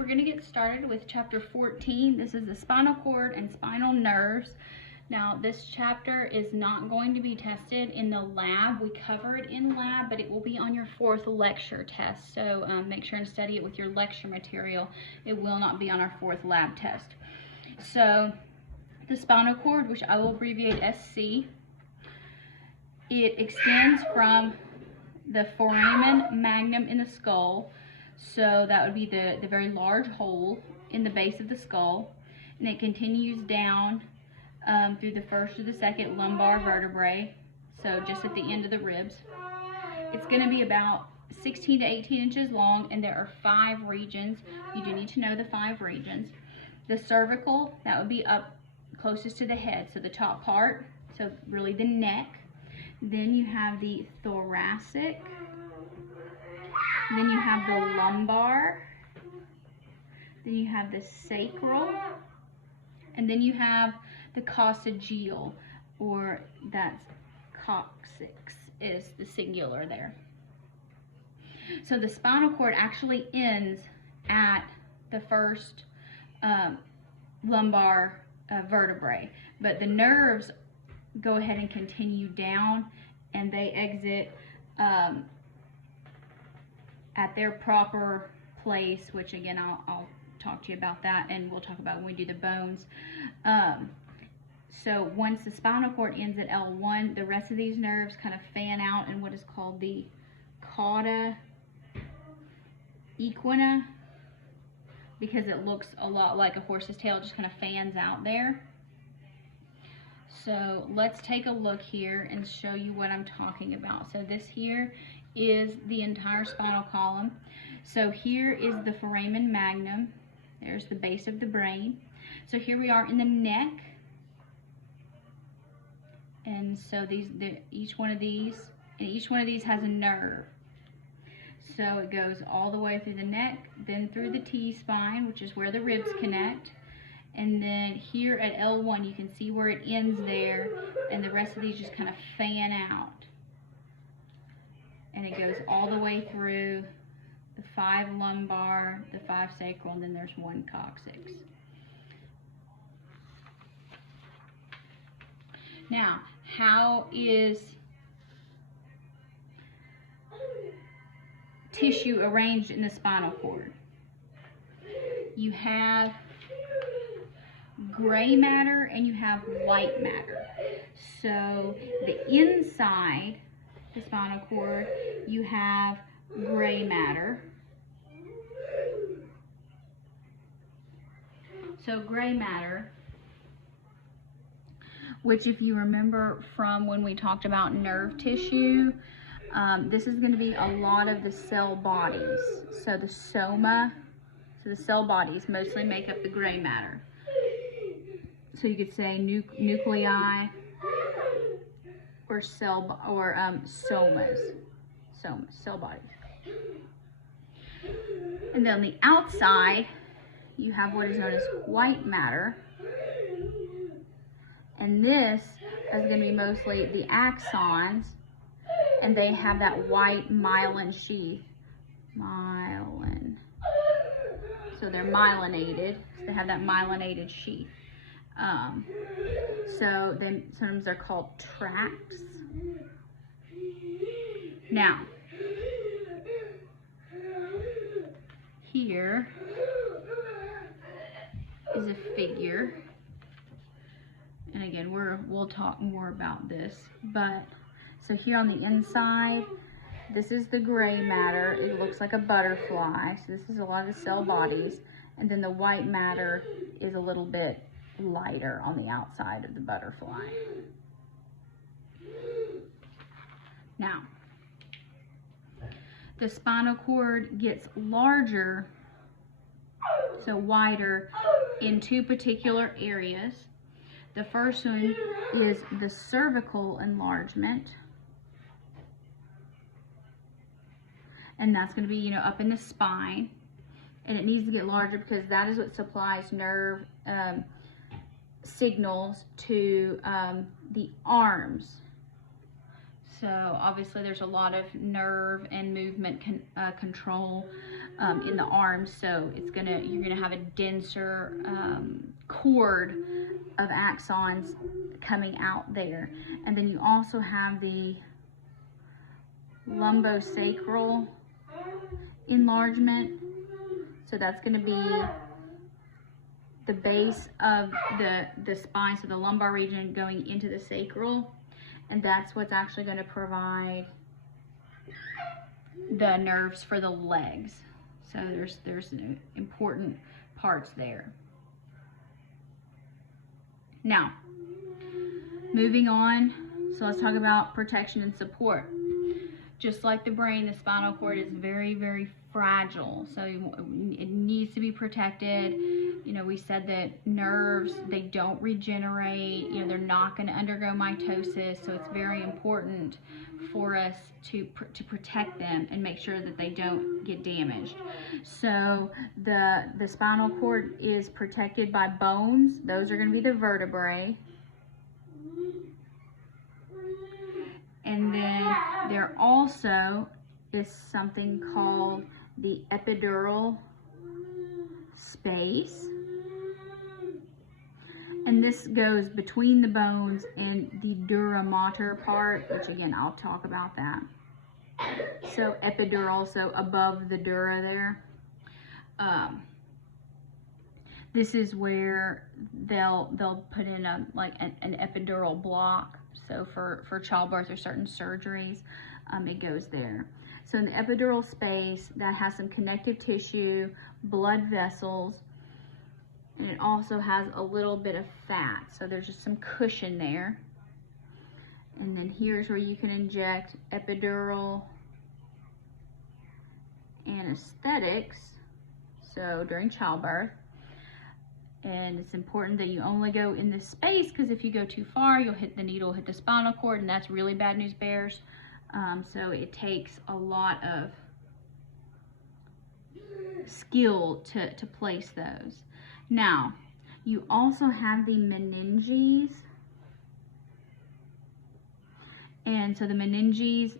We're going to get started with chapter 14. This is the spinal cord and spinal nerves. Now, this chapter is not going to be tested in the lab. We cover it in lab, but it will be on your 4th lecture test. So make sure and study it with your lecture material. It will not be on our 4th lab test. So the spinal cord, which I will abbreviate SC, it extends from the foramen magnum in the skull. So that would be the very large hole in the base of the skull. And it continues down through the first to the second lumbar vertebrae, so just at the end of the ribs. It's going to be about 16 to 18 inches long, and there are 5 regions. You do need to know the 5 regions. The cervical, that would be up closest to the head, so the top part, so really the neck. Then you have the thoracic. Then you have the lumbar. Then you have the sacral. And then you have the coccygeal, or that's coccyx is the singular there. So the spinal cord actually ends at the first lumbar vertebrae, but the nerves go ahead and continue down, and they exit at their proper place, which again I'll talk to you about that, and we'll talk about when we do the bones. So once the spinal cord ends at L1, the rest of these nerves kind of fan out in what is called the cauda equina, because it looks a lot like a horse's tail. It just kind of fans out there. So let's take a look here and show you what I'm talking about. So this here is the entire spinal column. So here is the foramen magnum. There's the base of the brain. So here we are in the neck. And so each one of these has a nerve. So it goes all the way through the neck, then through the T-spine, which is where the ribs connect. And then here at L1, you can see where it ends there, and the rest of these just kind of fan out. And it goes all the way through the 5 lumbar, the 5 sacral, and then there's 1 coccyx. Now, how is tissue arranged in the spinal cord? You have gray matter and you have white matter. So the inside the spinal cord, you have gray matter. So gray matter, which if you remember from when we talked about nerve tissue, this is going to be a lot of the cell bodies. So the soma, so the cell bodies mostly make up the gray matter. So you could say nuclei or somas, cell bodies. And then on the outside, you have what is known as white matter. And this is going to be mostly the axons, and they have that white myelin sheath. Myelin. So they're myelinated. So they have that myelinated sheath. So then sometimes they're called tracts. Now, here is a figure. And again, we'll talk more about this, but so here on the inside, this is the gray matter. It looks like a butterfly. So this is a lot of the cell bodies, and then the white matter is a little bit lighter on the outside of the butterfly. Now, the spinal cord gets larger, so wider, in 2 particular areas. The first one is the cervical enlargement, and that's going to be, up in the spine, and it needs to get larger because that is what supplies nerve signals to the arms. So obviously there's a lot of nerve and movement control in the arms, so you're gonna have a denser cord of axons coming out there. And then you also have the lumbosacral enlargement. So that's going to be the base of the spine, so the lumbar region going into the sacral, and that's what's actually going to provide the nerves for the legs. So there's important parts there. Now, moving on, so let's talk about protection and support. Just like the brain, the spinal cord is very, very fragile, so it needs to be protected. You know, we said that nerves, they don't regenerate, you know, they're not going to undergo mitosis, so it's very important for us to protect them and make sure that they don't get damaged. So the spinal cord is protected by bones. Those are going to be the vertebrae. And then there also is something called the epidural space. And this goes between the bones and the dura mater part, which again, I'll talk about that. So epidural, so above the dura there. This is where they'll put in an epidural block. So for childbirth or certain surgeries, it goes there. So in the epidural space, that has some connective tissue, blood vessels, and it also has a little bit of fat. So there's just some cushion there. And then here's where you can inject epidural anesthetics, so during childbirth. And it's important that you only go in this space, because if you go too far, you'll hit the needle, hit the spinal cord, and that's really bad news bears. So it takes a lot of skill to place those. Now, you also have the meninges. And so the meninges,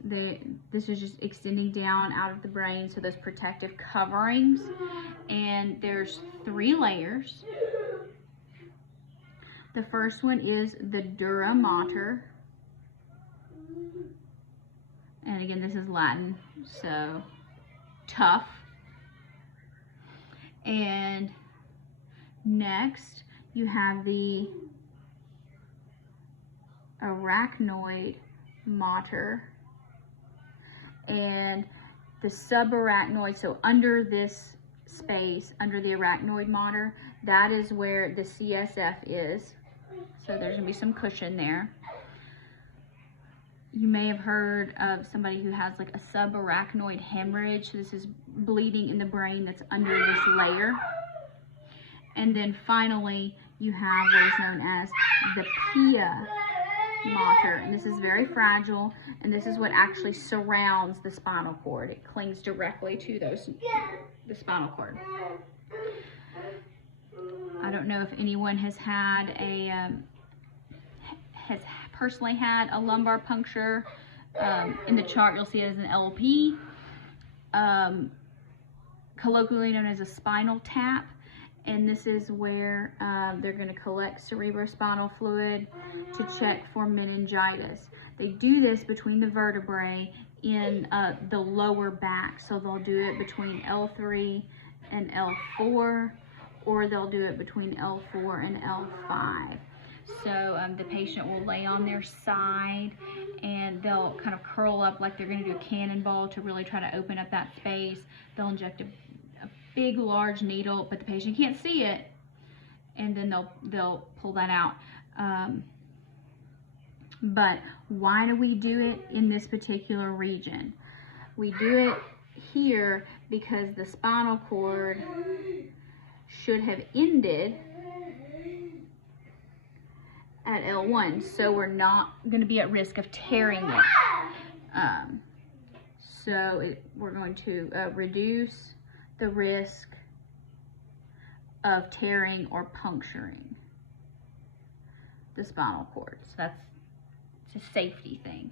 this is just extending down out of the brain, so those protective coverings. And there's 3 layers. The first one is the dura mater. And again, this is Latin, so tough. And next, you have the Arachnoid mater and the Subarachnoid. So under this space, under the Arachnoid mater, that is where the CSF is. So there's going to be some cushion there. You may have heard of somebody who has like a subarachnoid hemorrhage. So this is bleeding in the brain that's under this layer. And then finally, you have what is known as the pia mater, and this is very fragile, and this is what actually surrounds the spinal cord. It clings directly to the spinal cord. I don't know if anyone has had has personally had a lumbar puncture. In the chart, you'll see it as an LP, colloquially known as a spinal tap. And this is where they're going to collect cerebrospinal fluid to check for meningitis. They do this between the vertebrae in the lower back. So they'll do it between L3 and L4, or they'll do it between L4 and L5. So the patient will lay on their side, and they'll kind of curl up like they're going to do a cannonball to really try to open up that space. They'll inject a big large needle, but the patient can't see it, and then they'll pull that out. But why do we do it in this particular region? We do it here because the spinal cord should have ended at L1, so we're not going to be at risk of tearing it. We're going to reduce the risk of tearing or puncturing the spinal cord. So it's a safety thing.